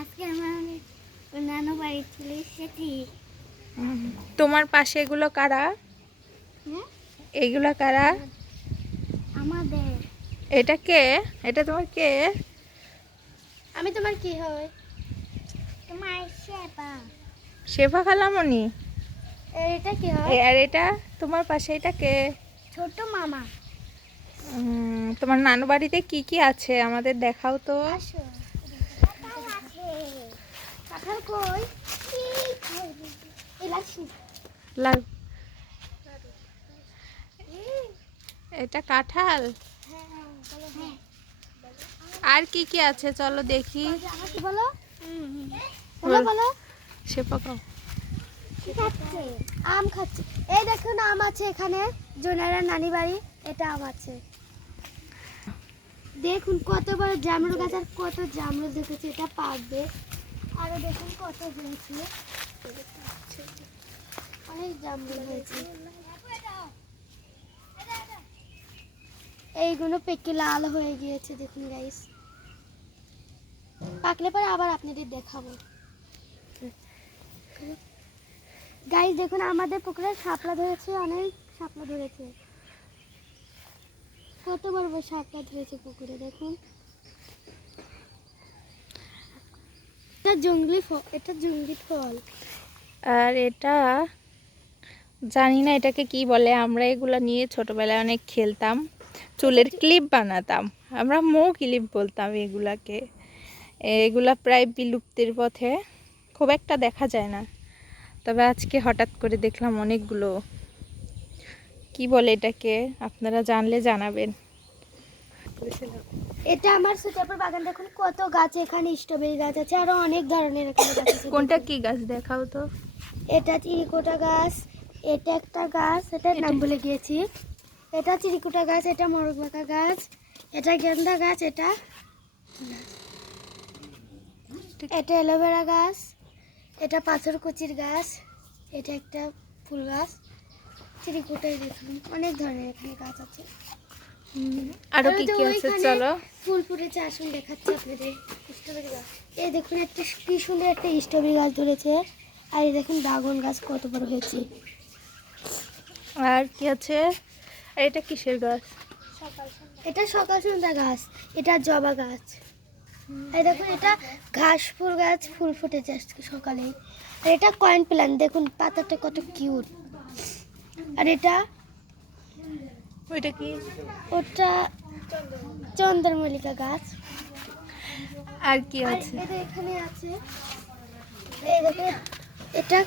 আজকে আমার নানু বাড়ি ছিল সেটি। তোমার পাশে এগুলো কারা? এইগুলা কারা? আমাদের। এটা কে? এটা তোমার কে? আমি তোমার কি হয়? তোমার শেফা। শেফা খালামণি। এটা কি হয়? আর এটা তোমার পাশে এটা কে? ছোট মামা। তোমার নানু বাড়িতে কি কি আছে আমাদের দেখাও তো। আসো। কাঁঠাল আছে। কাঁঠাল কই? এই লাচ্ছি। এটা কাঁঠাল। হ্যাঁ। আর কি কি আছে চলো দেখি। বলো। বলো বলো। শেফা খাও। কি খাচ্ছে? আম খাচ্ছে। এই দেখুন আম আছে এখানে। জোনারা নানি বাড়ি। এটা আম আছে। দেখুন কত বড় জামরুল গাছ আর কত জামরুল দেখেছি, এটা পাকবে। আরো দেখুন কত হয়েছে, অনেক জামরুল হয়েছে। এইগুলো পেকে লাল হয়ে গিয়েছে দেখুন গাইস। পাকলে পরে আবার আপনাদের দেখাবো। গাইস দেখুন আমাদের পুকুরে শাপলা ধরেছে, অনেক শাপলা ধরেছে। কত বড় বড় শাপলা ধরেছে পুকুরে দেখুন। এটা জঙ্গলি ফল, এটা জঙ্গলি ফল। আর এটা জানি না এটাকে কি বলে। আমরা এগুলো নিয়ে ছোটবেলায় অনেক খেলতাম, চুলের ক্লিপ বানাতাম। আমরা মৌ ক্লিপ বলতাম এগুলাকে। এগুলা প্রায় বিলুপ্তির পথে, খুব একটা দেখা যায় না। তবে আজকে হঠাৎ করে দেখলাম অনেকগুলো। কি বলে এটাকে, আপনারা জানলে জানাবেন। এটা আমার সুতাপুর বাগান। দেখুন কত গাছ, এখানে স্ট্রবেরি গাছ আছে, আরো অনেক ধরনের এখানে গাছ আছে। কোনটা কি গাছ দেখাও তো। এটা চিরিকোটা গাছ, এটা একটা গাছ, এটার নাম ভুলে গিয়েছি। এটা চিরিকোটা গাছ, এটা মরক বাঁকা গাছ, এটা গেন্দা গাছ, এটা অ্যালোভেরা গাছ, এটা পাথরকুচির গাছ, এটা একটা ফুল গাছ। চিরিকোটায় দেখুন অনেক ধরনের এখানে গাছ আছে। আরো কি কি আছে চলো। ফুল ফুটেছে, আসুন দেখাচ্ছি আপনাদের। স্ট্রবেরি গাছ, এই দেখুন একটা কি সুন্দর একটা স্ট্রবেরি গাছ ধরেছে। আর এই দেখুন ড্রাগন গাছ কত বড় হয়েছে। আর কি আছে? আর এটা কিসের গাছ? এটা সকাল সন্ধ্যা গাছ, এটা জবা গাছ। এই দেখুন এটা ঘাস ফুল গাছ, ফুল ফুটেছে আজকে সকালে। আর এটা কয়েন প্ল্যান্ট, দেখুন পাতাটা কত কিউট। আর এটা ওইটা কি? ওটা চন্দ্রমল্লিকা গাছ। আর কি আছে? এটা এখানে আছে, এই দেখুন এটা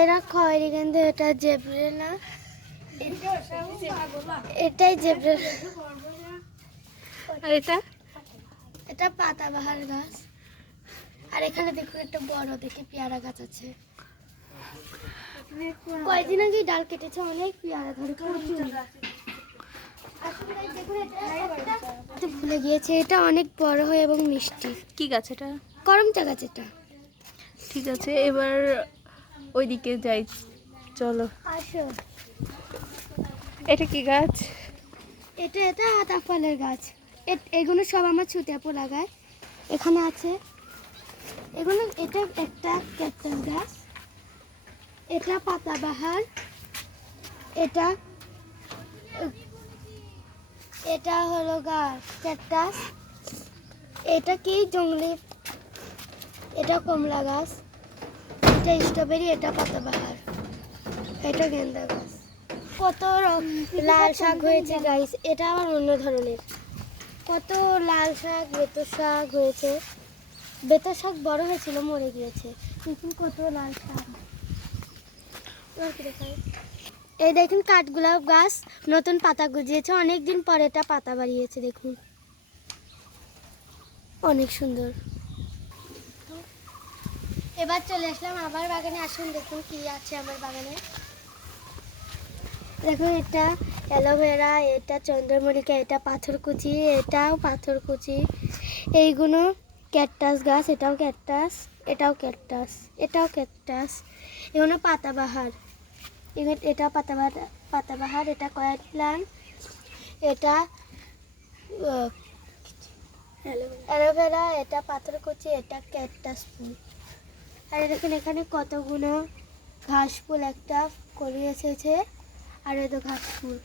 এরা খয়েরি গেন্দে, এটা জেব্রেলা, এটাই জেব্রেলা। আর এটা? এটা পাতাবাহার গাছ। আর এখানে দেখুন একটা বড় দেখে পেয়ারা গাছ আছে। কয়েকদিন আগে ডাল কেটেছে, অনেক পেয়ারা ধরে ভুলে গিয়েছে। এটা অনেক বড় হয় এবং মিষ্টি। কি গাছ এটা? করমচা গাছ এটা। ঠিক আছে, এবার ওইদিকে যাই চলো। আসো। এটা কি গাছ? এটা আতা ফলের গাছ। এগুলো সব আমার ছুটিয়াপু লাগায়। এখানে আছে এগুলো। এটা একটা ক্যাকটাস গাছ, এটা পাতাবাহার, এটা এটা হলো গাছ ক্যাকটাস, এটা কি জঙ্গলি, এটা কমলা গাছ, এটা স্ট্রবেরি, এটা পাতাবাহার, এটা গেন্দা গাছ। কত লাল শাক হয়েছে গাইস, এটা আবার অন্য ধরনের। কত লাল শাক, বেতর শাক হয়েছে। বেতর শাক বড় হয়েছিল, মরে গিয়েছে। দেখুন কত লাল শাক। এই দেখুন কাঠগোলাপ গাছ, নতুন পাতা গজিয়েছে, অনেকদিন পরে এটা পাতা বাড়িয়েছে। দেখুন অনেক সুন্দর। এবার চলে আসলাম আমার বাগানে। আসুন দেখুন কি আছে আমার বাগানে। দেখুন এটা অ্যালোভেরা, এটা চন্দ্রমল্লিকা, এটা পাথরকুচি, এটাও পাথরকুচি। এইগুলো ক্যাকটাস গাছ, এটাও ক্যাকটাস, এটাও ক্যাকটাস, এটাও ক্যাকটাস। এগুলো পাতাবাহার। এটা পাতাবাহার, এটা কয়েক প্ল্যান্ট, এটা অ্যালোভেরা, এটা পাথরকুচি, এটা ক্যাকটাস ফুল। আর দেখুন এখানে কতগুলো ঘাস ফুল একটা করে এসেছে, আর এই তো ঘাস ফুল।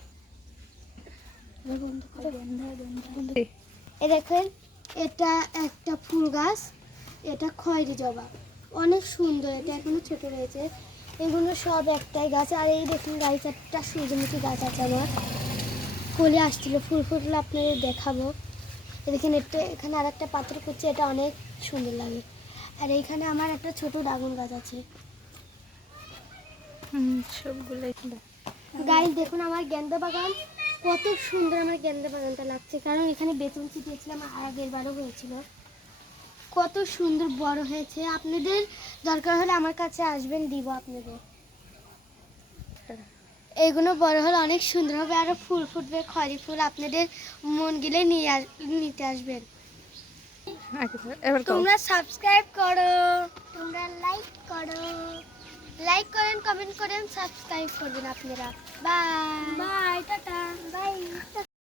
এ দেখেন এটা একটা ফুল গাছ, এটা খয়েরি জবা, অনেক সুন্দর, এটা এখনো ছোট রয়েছে। এগুলো সব একটাই গাছ। আর এই দেখুন গাছ একটা সূর্যমুখী গাছ আছে আমার, কলি আসছিল, ফুল ফুটলে আপনাদের দেখাবো। দেখেন এটা এখানে আর একটা পাথর করছে, এটা অনেক সুন্দর লাগে। আর এইখানে আমার একটা ছোট ড্রাগন গাছ আছে। সবগুলোই গাইস দেখুন আমার গেন্দা বাগান, কত সুন্দর আমার গেন্দা বাগানটা লাগছে, কারণ এখানে বেতন ছিটিয়েছিলাম, আগের বারও হয়েছিল। কত সুন্দর বড় হয়েছে। আপনাদের দরকার হলে আমার কাছে আসবেন, দিব আপনাদের। এগুলো বড় হলে অনেক সুন্দর হবে, আরো ফুল ফুটবে, খয়রি ফুল, আপনাদের মন গেলে নিতে আসবেন। এবার তোমরা সাবস্ক্রাইব করো, তোমরা লাইক করো, লাইক করেন, কমেন্ট করেন, সাবস্ক্রাইব করবেন আপনারা। Bye bye, tata, by.